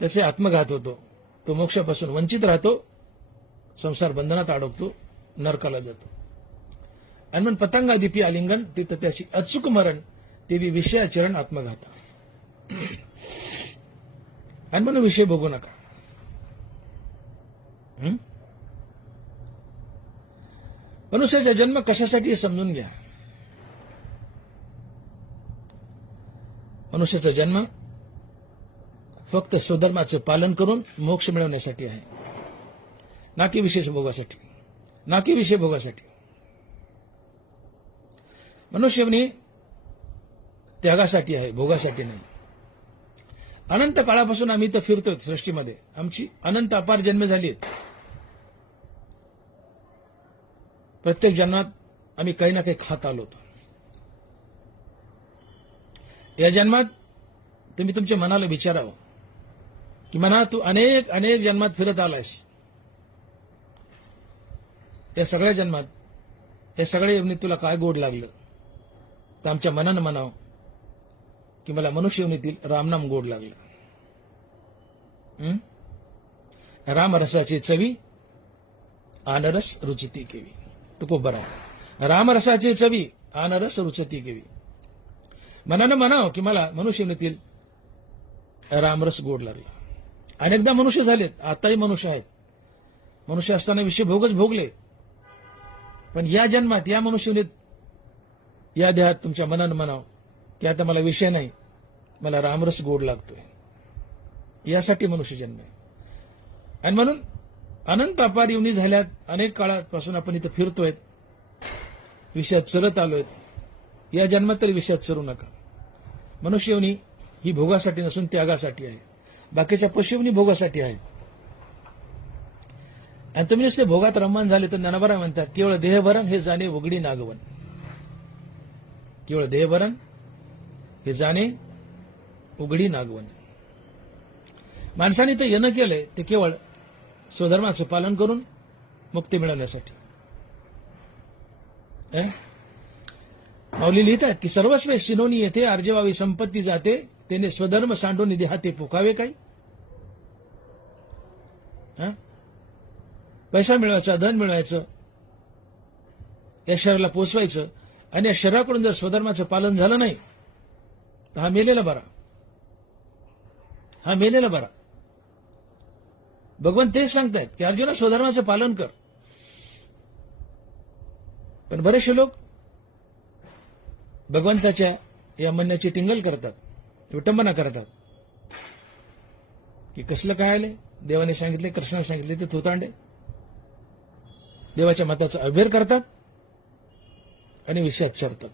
त्याचे आत्मघात होतो. तो मोक्षापासून वंचित राहतो, संसार बंधनात अडकतो, नरकाला जातो. आणि म्हणून पतंगादिपी आलिंगन, तिथं त्याची अचूक मरण, तेवी विषयाचरण आत्मघाता. आणि म्हणून विषय भोगू नका. मनुष्याचा जन्म कशासाठी हे समजून घ्या. मनुष्याचा जन्म फक्त स्वधर्माचे पालन करून मोक्ष मिळवण्यासाठी आहे, ना की विशेष भोगासाठी, ना की विषय भोगासाठी. मनुष्यवनी त्यागासाठी आहे, भोगासाठी नाही. अनंत काळापासून आम्ही इथं फिरतोय सृष्टीमध्ये, आमची अनंत अपार जन्म झाली आहेत. प्रत्येक जन्मात आम्ही काही ना काही खात आलो. या जन्मात तुम्ही तुमच्या मनाला विचारावं की मना, तू अनेक अनेक जन्मात फिरत आलायस. या सगळ्या जन्मात, या सगळ्या योनीत तुला काय गोड लागलं? तर आमच्या मनानं म्हणावं की मला मनुष्य योनीतील रामनाम गोड लागलं. रामरसाची चवी आनरस रुचिती केवी. तो खूप बरा आहे. रामरसाची चवी आनरस रुचती केवी. मनानं म्हणावं की मला मनुष्य योनीतील रामरस गोड लागला. अनेकदा मनुष्य झालेत, आताही मनुष्य आहेत. मनुष्य असताना विषय भोगच भोगले, पण या जन्मात, या मनुष्य योनीत, या देहात तुमच्या मनानं म्हणावं की आता मला विषय नाही, मला रामरस गोड लागतोय. यासाठी मनुष्य जन्म आहे. आणि म्हणून अनंत अपार योनी झाल्यात, अनेक काळापासून आपण इथं फिरतोय, विषयात चरत आलोय. या जन्मात तरी विषयात चरू नका. मनुष्य योनी ही भोगासाठी नसून त्यागासाठी आहे. बाकीच्या पशुयोनी भोगासाठी आहे. आणि तुम्ही नुसते भोगात रममान झाले तर ज्ञानोबा म्हणतात, केवळ देहभरण हे जाणे उघडी नागवण. केवळ देहभरण हे जाणे उघडी नागवण. माणसाने तर येणं केलंय ते केवळ स्वधर्माचं पालन करून मुक्ती मिळवण्यासाठी. माऊली लिहितात की सर्वस्व शिनोनी येथे अर्जवावी संपत्ती जाते, त्याने स्वधर्म सांडून देहाते पोकावे काही. पैसा मिळवायचा, धन मिळवायचं, या शरीराला पोचवायचं, आणि या शरीराकडून जर स्वधर्माचं पालन झालं नाही तर हा मेलेला बरा. हा मेलेला बरा. भगवान तेच सांगतायत की अर्जुना स्वधर्माचं पालन कर. पण बरेचसे लोक भगवंताच्या या म्हणण्याची टिंगल करतात, विटंबना करतात की कसलं काय आले, देवाने सांगितले, कृष्णाने सांगितले ते थोतांडे. देवाच्या मताचा अभ्यार करतात आणि विषयात सरतात.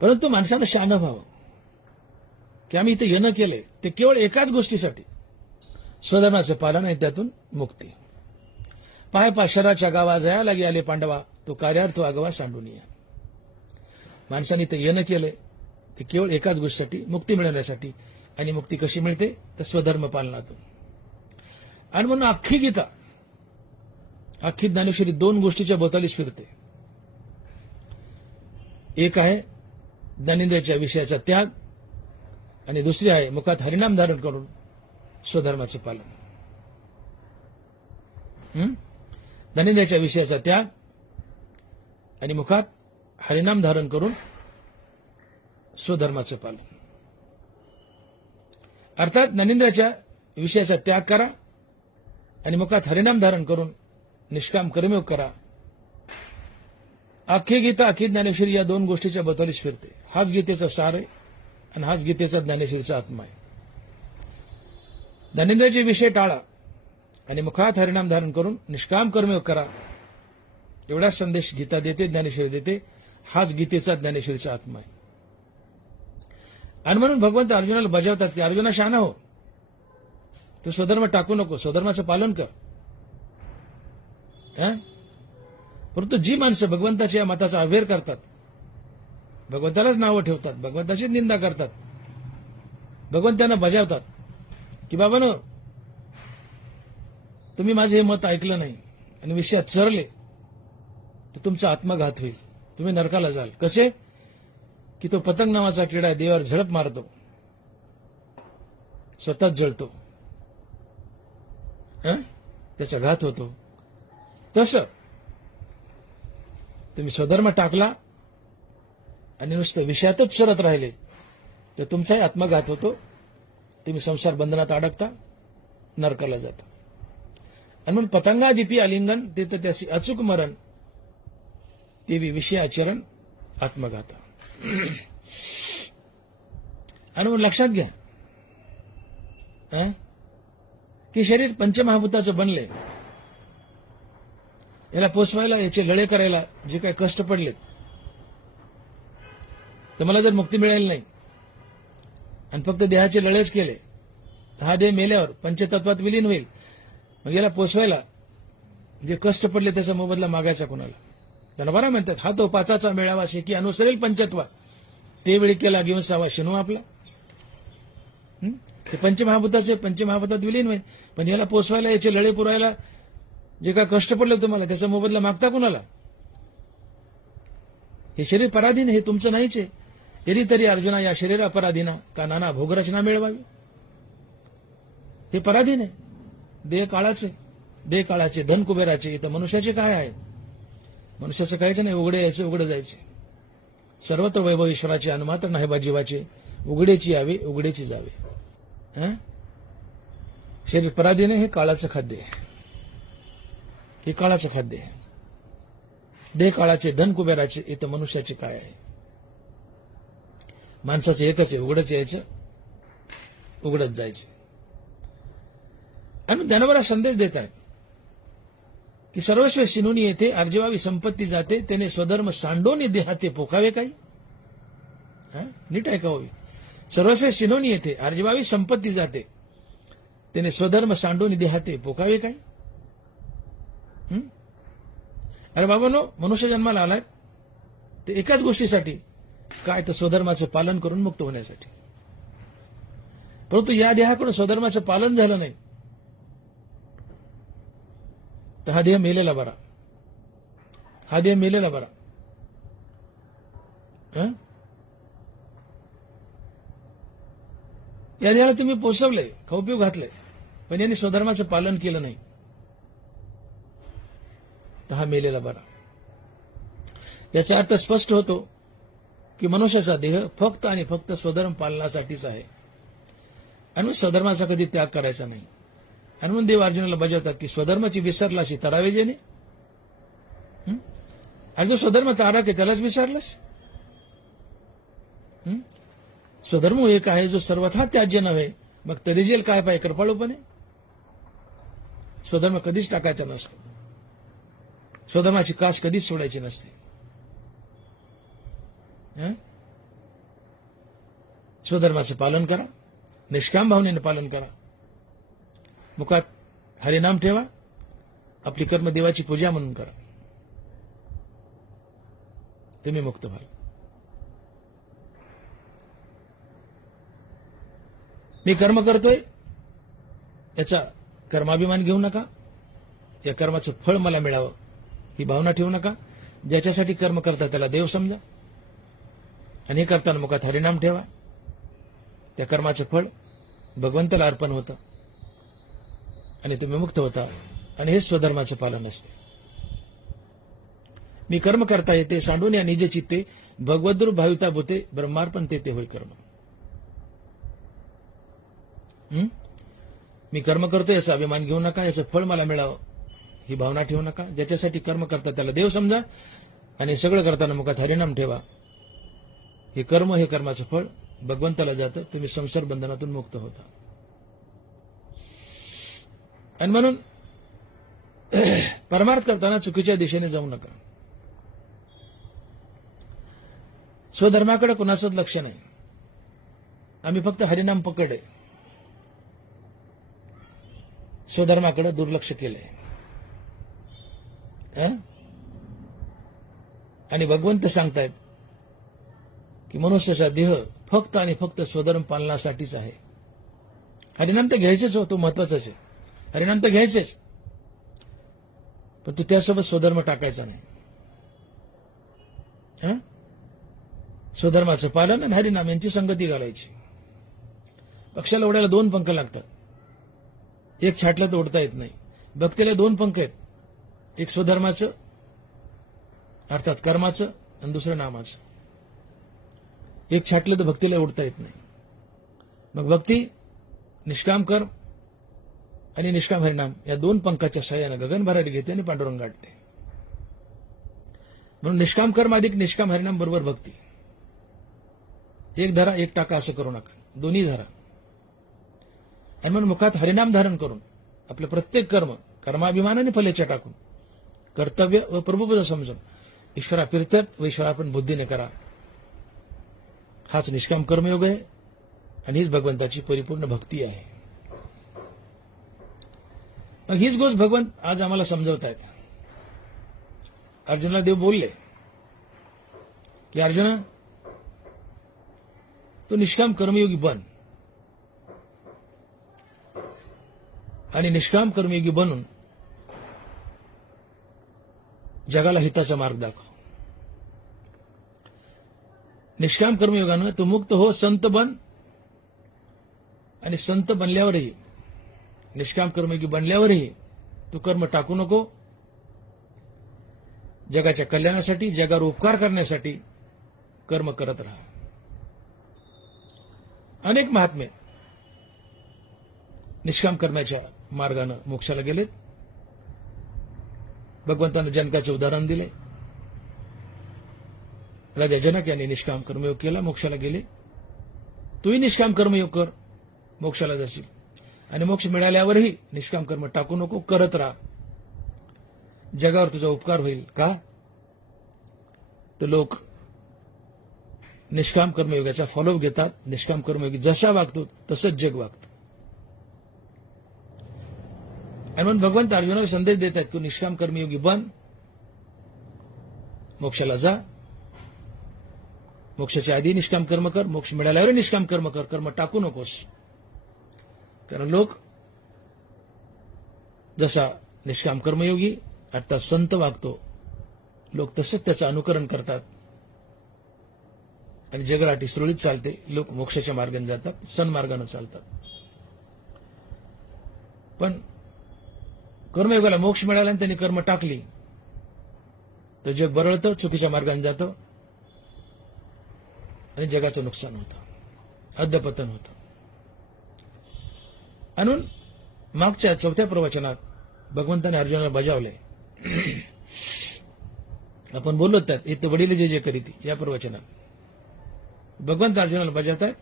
परंतु माणसानं शहाणं व्हावं की आम्ही इथे येणं केलंय ते केवळ एकाच गोष्टीसाठी, स्वधर्माचं पालन आहे, त्यातून मुक्ती. पाय पाशराच्या गावा जया लागी आले पांडवा, तो कार्यार्थ आगवा सांडून या. माणसाने इथं येणं केलंय ते केवळ एकाच गोष्टीसाठी, मुक्ती मिळवण्यासाठी. आणि मुक्ती कशी मिळते तर स्वधर्म पालनातून. आणि म्हणून अख्खी गीता, अख्खी ज्ञानेश्वरी दोन गोष्टीच्या भोवतालीच फिरते. एक आहे ज्ञानेंद्रियाच्या विषयाचा त्याग, आणि दुसरी आहे मुखात हरिनाम धारण करून स्वधर्माचं पालन. ज्ञानेंद्रियाच्या विषयाचा त्याग आणि मुखात हरिनाम धारण करून स्वधर्माचं पालन. अर्थात ज्ञानेंद्रियाच्या विषयाचा त्याग करा आणि मुखात हरिनाम धारण करून निष्काम कर्मयोग करा. अख्खी गीता, अख्खी ज्ञानेश्वरी या दोन गोष्टीच्या भोवतालीच फिरते. हाच गीतेचा सार आहे आणि हाच गीतेचा ज्ञानेश्वरीचा आत्मा आहे. ज्ञानेंद्रियाचे विषय टाळा आणि मुखात हरिनाम धारण करून निष्काम कर्मयोग करा. एवढाच संदेश गीता देते, ज्ञानेश्वरी देते. हाच गीतेचा ज्ञानेश्वरीचा आत्मा आहे. आणि म्हणून भगवंत अर्जुनाला बजावतात की अर्जुना शहाणा हो, तू स्वधर्म टाकू नको, स्वधर्माचं पालन कर. परंतु जी माणसं भगवंताच्या या मताचा अभ्यार करतात, भगवंतालाच नावं ठेवतात, भगवंताचीच निंदा करतात, भगवंतांना बजावतात की बाबांनो तुम्ही माझे हे मत ऐकलं नाही आणि विषयात चरले तर तुमचा आत्मघात होईल, तुम्ही नरकाला जाल. कसे की तो पतंग नावाचा किडा देवावर झडप मारतो, स्वतःच जळतो, त्याचा घात होतो. तसं तुम्ही स्वधर्म टाकला आणि नुसतं विषयातच चरत राहिले तर तुमचाही आत्मघात होतो. तुम्ही संसार बंधनात अडकता, नरकाला जाता. आणि म्हणून पतंगादिपी आलिंगन ते तर त्याची अचूक मरण, तेवी विषय आचरण आत्मघाता. आणि म्हणून लक्षात घ्या की शरीर पंचमहाभूताचं बनले, याला पोचवायला, याचे लढे करायला जे काही कष्ट पडलेत, तर मला जर मुक्ती मिळाली नाही आणि फक्त देहाचे लढेच केले तर हा देह मेल्यावर पंचतत्वात विलीन होईल. मग याला पोचवायला जे कष्ट पडले त्याचा मोबदला मागायचा कोणाला? त्यांना बरा म्हणतात, हा तो पाचाचा मेळावा शेकी अनुसरेल पंचत्वा, ते वेळी केला घेऊन सावा शिनू आपला. हे पंचमहाभूताचे पंचमहाभूतात विलीन होईल, पण याला पोचवायला, याचे लढे पुरायला जे काय कष्ट पडले तुम्हाला त्याचा मोबदला मागता कोणाला? हे शरीर पराधीन, हे तुमचं नाहीच आहे. यरी तरी अर्जुना या शरीर अपराधीना का नाना भोगरचना मिळवावी. हे पराधीन आहे, देह काळाचे, देह काळाचे, धन कुबेराचे. इथं मनुष्याचे काय आहे? मनुष्याचं काहीच नाही, उघडे यायचे उघडे जायचे. सर्वत्र वैभव ईश्वराचे, अनुमात्र नाही बा जीवाचे, उघडेची यावे उघडेची जावे. शरीर पराधीन आहे, हे काळाचं खाद्य आहे, हे काळाचं खाद्य आहे. देह काळाचे, धन कुबेराचे. इथं मनुष्याचे काय आहे? माणसाचं एकच आहे, उघडच यायचं, उघडच जायचं. आणि ज्ञानोबा संदेश देत आहेत की सर्वस्व शिनुनी येथे अर्जवावी संपत्ती जाते, त्याने स्वधर्म सांडोनी देहाते पोखावे काही. नीट ऐकावी. सर्वस्व शिनोनी येथे अर्जवावी संपत्ती जाते, त्याने स्वधर्म सांडोनी देहाते पोखावे काही. अरे बाबांनो, मनुष्य जन्माला आलाय ते एकाच गोष्टीसाठी, काय तर स्वधर्माचं पालन करून मुक्त होण्यासाठी. परंतु या देहाकडून स्वधर्माचं पालन झालं नाही तर हा देह मेलेला बरा, हा देह मेलेला बरा. या देहाला तुम्ही पोसवलंय, खाऊपिऊ घातलंय, पण यांनी स्वधर्माचं पालन केलं नाही तर हा मेलेला बरा. याचा अर्थ स्पष्ट होतो की मनुष्याचा देह फक्त आणि फक्त स्वधर्म पालनासाठीच आहे आणि स्वधर्माचा कधी त्याग करायचा नाही. आणि म्हणून देव अर्जुनाला बजावतात की स्वधर्माची विसरलाशी तरावे जेणे. आणि जो स्वधर्म तारक आहे त्यालाच विसरलास. स्वधर्म एक आहे जो सर्वथा त्याज्य नव्हे, मग तरी जेल काय पाहिजे कृपाळूपणे. स्वधर्म कधीच टाकायचा नसतो, स्वधर्माची कास कधीच सोडायची नसते. स्वधर्माचं पालन करा, निष्काम भावनेने पालन करा, मुखात हरिनाम ठेवा, आपली कर्म देवाची पूजा म्हणून करा, तुम्ही मुक्त व्हाल. मी कर्म करतोय याचा कर्माभिमान घेऊ नका, या कर्माचं फळ मला मिळावं ही भावना ठेवू नका. ज्याच्यासाठी कर्म करता त्याला देव समजा आणि हे करताना मुखात हरिनाम ठेवा. त्या कर्माचं फळ भगवंताला अर्पण होतं आणि तुम्ही मुक्त होता. आणि हे स्वधर्माचं पालन असते. मी कर्म करता येते सांडून या निज चित्ते, भगवद्रूप भाविता भूते ब्रह्मार्पण तेथे होय कर्म. मी कर्म करतो याचा अभिमान घेऊ नका, याचं फळ मला मिळावं ही भावना ठेवू नका. ज्याच्यासाठी कर्म करता त्याला देव समजा आणि सगळं करताना मुखात हरिनाम ठेवा. हे कर्म, हे कर्माचं फळ भगवंताला जातं, तुम्ही संसार बंधनातून मुक्त होता. आणि म्हणून परमार्थ करताना चुकीच्या दिशेने जाऊ नका. स्वधर्माकडे कुणाचंच लक्ष नाही, आम्ही फक्त हरिनाम पकडे, स्वधर्माकडे दुर्लक्ष केलंय. आणि भगवंत सांगतायत की मनुष्याचा देह फक्त आणि फक्त स्वधर्म पालनासाठीच आहे. हरिनाम तर घ्यायचेच हो, तो महत्वाचाच आहे, हरिनाम तर घ्यायचेच, पण तू त्यासोबत स्वधर्म टाकायचा नाही. स्वधर्माचं पालन आणि हरिनाम यांची संगती घालायची. पक्षाला उडायला दोन पंख लागतात, एक छाटलं तर उडता येत नाही. भक्तीला दोन पंख आहेत, एक स्वधर्माचं अर्थात कर्माचं आणि दुसरं नामाचं. एक छाटलं तर भक्तीला उडता येत नाही. मग भक्ती, निष्काम कर्म आणि निष्काम हरिनाम या दोन पंखाच्या सहाय्यानं गगन भरारी घेते आणि पांडुरंग गाठते. म्हणून निष्काम कर्म अधिक निष्काम हरिनाम बरोबर भक्ती. एक धरा एक टाका असं करू नका, दोन्ही धरा. आणि म्हणून मुखात हरिनाम धारण करून आपलं प्रत्येक कर्म कर्माभिमानाने फलेच्या टाकून कर्तव्य व प्रभुपद समजून ईश्वरा फिरतात व ईश्वरापण बुद्धीने करा. हाच निष्काम कर्मयोग आहे आणि हीच भगवंताची परिपूर्ण भक्ती आहे. मग हीच गोष्ट भगवंत आज आम्हाला समजवत आहेत. अर्जुनाला देव बोलले की अर्जुना, तू निष्काम कर्मयोगी बन आणि निष्काम कर्मयोगी बनून जगाला हिताचा मार्ग दाखव. निष्काम कर्मयोगानं तू मुक्त हो, संत बन. आणि संत बनल्यावरही, निष्काम कर्मयोगी बनल्यावरही तू कर्म टाकू नको. जगाच्या कल्याणासाठी, जगावर उपकार करण्यासाठी कर्म करत राहा. अनेक महात्मे निष्काम कर्माच्या मार्गानं मोक्षाला गेलेत. भगवंतानं जनकाचे उदाहरण दिले. राजा जनक यांनी निष्काम कर्मयोग केला, मोक्षाला गेले. तूही निष्काम कर्मयोग कर, मोक्षाला जाशील. आणि मोक्ष मिळाल्यावरही निष्काम कर्म टाकू नको, करत राहा. जगावर तुझा उपकार होईल. का तर लोक निष्काम कर्मयोगाचा फॉलोअप घेतात. निष्काम कर्मयोगी जसा वागतो तसंच जग वागतं. आणि म्हणून भगवंत अर्जुनाला संदेश देत आहेत की निष्काम कर्मयोगी बन, मोक्षाला जा. मोक्षाच्या आधी निष्काम कर्म कर, मोक्ष मिळाल्यावर निष्काम कर्म कर, कर्म टाकू नकोस. कारण लोक जसा निष्काम कर्मयोगी अर्थात संत वागतो, लोक तसंच त्याचं अनुकरण करतात आणि जगराटी सुरळीत चालते. लोक मोक्षाच्या मार्गाने जातात, सन्मार्गाने चालतात. पण कर्मयोगाला मोक्ष मिळाला आणि त्यांनी कर्म टाकली तर जग बरळतं, चुकीच्या मार्गाने जातं आणि जगाचं नुकसान होतं, अधपतन होतं. म्हणून मागच्या 4थ्या प्रवचनात भगवंताने अर्जुनाला बजावले. आपण बोललो त्यात इथे वडील जे जे करीती या प्रवचनात भगवंत अर्जुनाला बजावतात,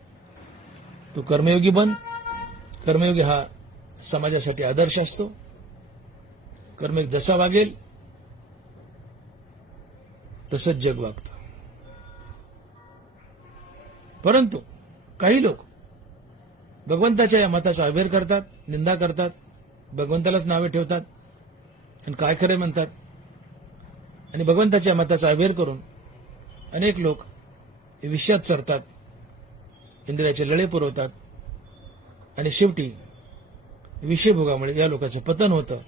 तू कर्मयोगी बन. कर्मयोगी हा समाजासाठी आदर्श असतो. कर्मयोग जसा वागेल तसंच जग वागतं. परंतु काही लोक भगवंताच्या या मताचा अभेर करतात, निंदा करतात, भगवंतालाच नावे ठेवतात आणि काय खरे म्हणतात. आणि भगवंताच्या मताचा अभेर करून अनेक लोक विषयात सरतात, इंद्रियाचे लळे पुरवतात आणि शेवटी विषयभोगामुळे या लोकांचं पतन होतं.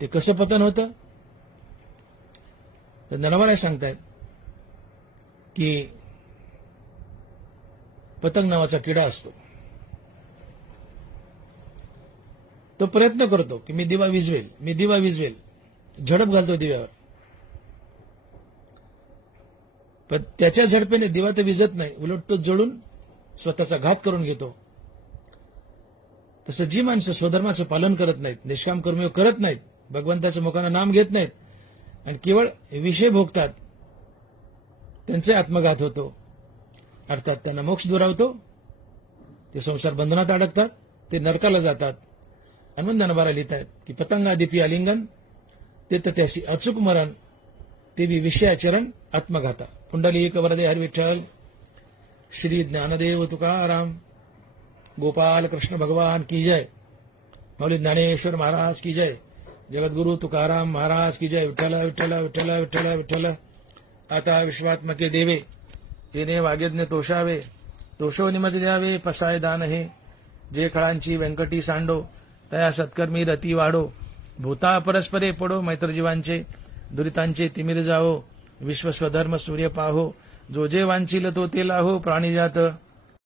ते कसं पतन होतं तर नरवाडे सांगतायत की पतंग नावाचा किडा असतो. तो प्रयत्न करतो की मी दिवा विझवेल, झडप घालतो दिव्यावर, पण त्याच्या झडपेने दिवा तर विझत नाही, उलट तो जळून स्वतःचा घात करून घेतो. तसं जी माणसं स्वधर्माचं पालन करत नाहीत, निष्काम कर्मयोग करत नाहीत, भगवंताच्या मुखानं नाम घेत नाहीत आणि केवळ विषय भोगतात, त्यांचे आत्मघात होतो. अर्थात त्यांना मोक्ष दुरावतो, ते संसार बंधनात अडकतात, ते नरकाला जातात. आणि मग नरवारा लिहित आहेत की पतंगादिपी आलिंगन ते तर त्याशी अचूक मरण, ते बी विषयाचरण आत्मघाता. पुंडलिक वरदे हरी विठ्ठल. श्री ज्ञानदेव तुकाराम गोपाल कृष्ण भगवान की जय. मौली ज्ञानेश्वर महाराज की जय. जगद्गुरु तुकाराम महाराज की जय. विठ्ठल विठ्ठल विठ्ठल विठ्ठल विठ्ठल. आता विश्वात्मके देवे येणे वागेज्ञ तोषावे, तोषो निमज द्यावे पसाय दान हे. जे खळांची व्यंकटी सांडो, तया सत्कर्मी रती वाढो. भूता परस्परे पडो, मैत्रजीवांचे दुरितांचे तिमिर जावो. विश्वस्वधर्म सूर्य पाहो, जो जे वांछिल तो ते लाहो. प्राणीजात